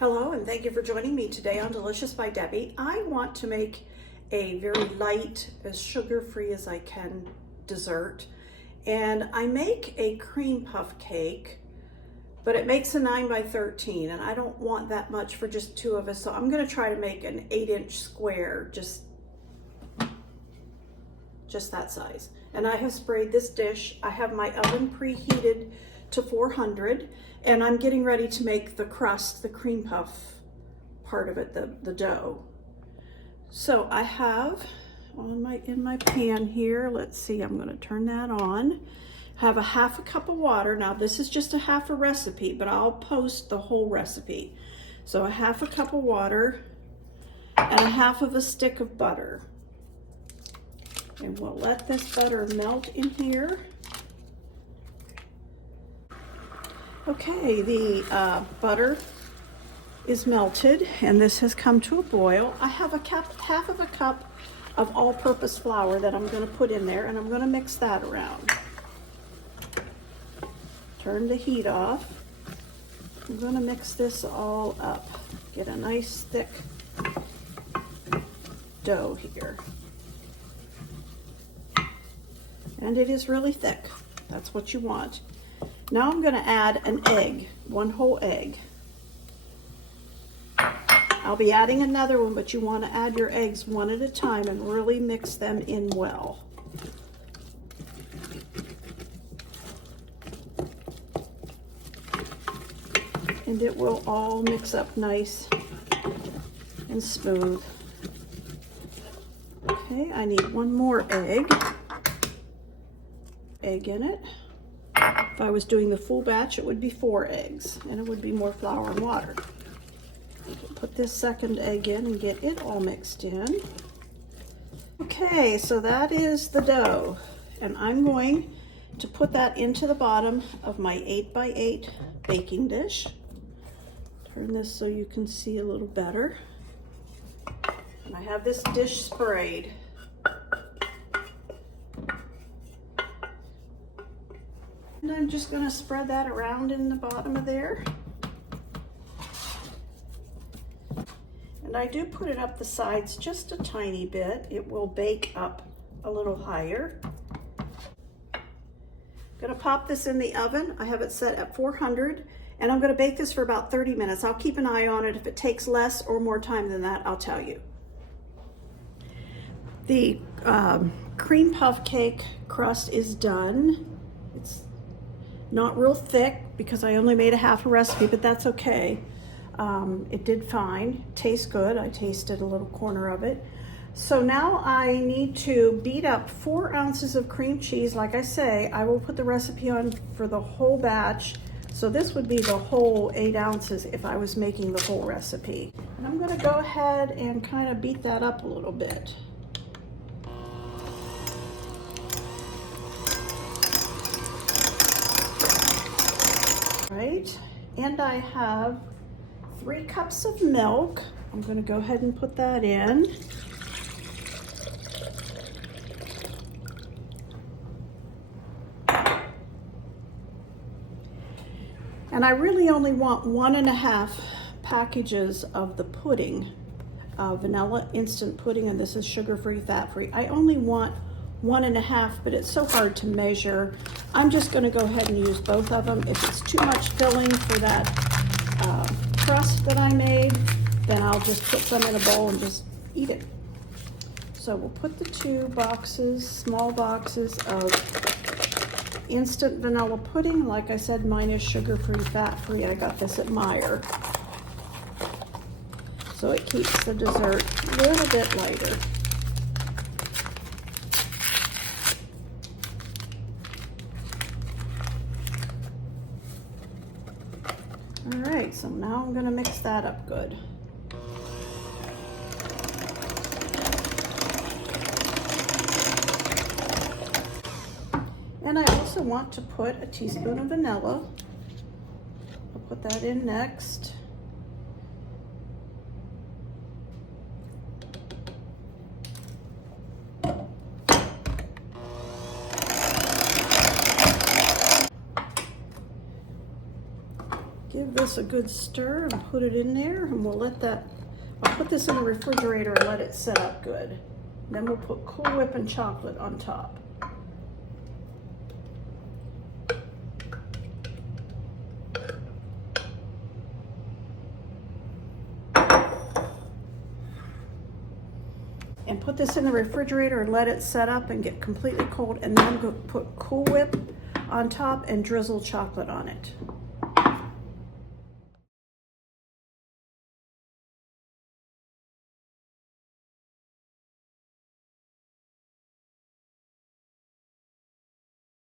Hello, and thank you for joining me today on Delicious by Debbie. I want to make a very light, as sugar-free as I can dessert. And I make a cream puff cake, but it makes a 9 by 13, and I don't want that much for just two of us. So I'm gonna try to make an 8-inch square, just that size. And I have sprayed this dish. I have my oven preheated to 400, and I'm getting ready to make the crust, the cream puff part of it, the dough. So I have in my pan here, let's see, I'm gonna turn that on. Have a half a cup of water. Now this is just a half a recipe, but I'll post the whole recipe. So a half a cup of water and a half of a stick of butter. And we'll let this butter melt in here. Okay, the butter is melted and this has come to a boil. I have half of a cup of all-purpose flour that I'm going to put in there, and I'm going to mix that around. Turn the heat off. I'm going to mix this all up. Get a nice thick dough here. And it is really thick. That's what you want. Now I'm going to add an egg, one whole egg. I'll be adding another one, but you want to add your eggs one at a time and really mix them in well. And it will all mix up nice and smooth. Okay, I need one more egg in it. If I was doing the full batch, it would be 4 eggs, and it would be more flour and water. Put this second egg in and get it all mixed in. Okay, so that is the dough, and I'm going to put that into the bottom of my 8 by 8 baking dish. Turn this so you can see a little better. And I have this dish sprayed. And I'm just going to spread that around in the bottom of there. And I do put it up the sides just a tiny bit. It will bake up a little higher. I'm going to pop this in the oven. I have it set at 400, and I'm going to bake this for about 30 minutes. I'll keep an eye on it. If it takes less or more time than that, I'll tell you. The cream puff cake crust is done. It's not real thick because I only made a half a recipe, but that's okay. It did fine. Tastes good. I tasted a little corner of it. So now I need to beat up 4 ounces of cream cheese. Like I say, I will put the recipe on for the whole batch. So this would be the whole 8 ounces if I was making the whole recipe. And I'm going to go ahead and kind of beat that up a little bit. Right, and I have 3 cups of milk. I'm going to go ahead and put that in. And I really only want 1.5 packages of the pudding, vanilla instant pudding, and this is sugar-free, fat-free. I only want 1.5, but it's so hard to measure. I'm just going to go ahead and use both of them. If it's too much filling for that crust that I made, then I'll just put some in a bowl and just eat it. So we'll put the 2 boxes, small boxes of instant vanilla pudding. Like I said, mine is sugar-free, fat-free. I got this at Meijer. So it keeps the dessert a little bit lighter. All right, so now I'm going to mix that up good. And I also want to put a teaspoon of vanilla. I'll put that in next. Give give this a good stir and put it in there, and we'll let that, I'll put this in the refrigerator and let it set up good. Then we'll put Cool Whip and chocolate on top. And put this in the refrigerator and let it set up and get completely cold, and then I'm going to put Cool Whip on top and drizzle chocolate on it.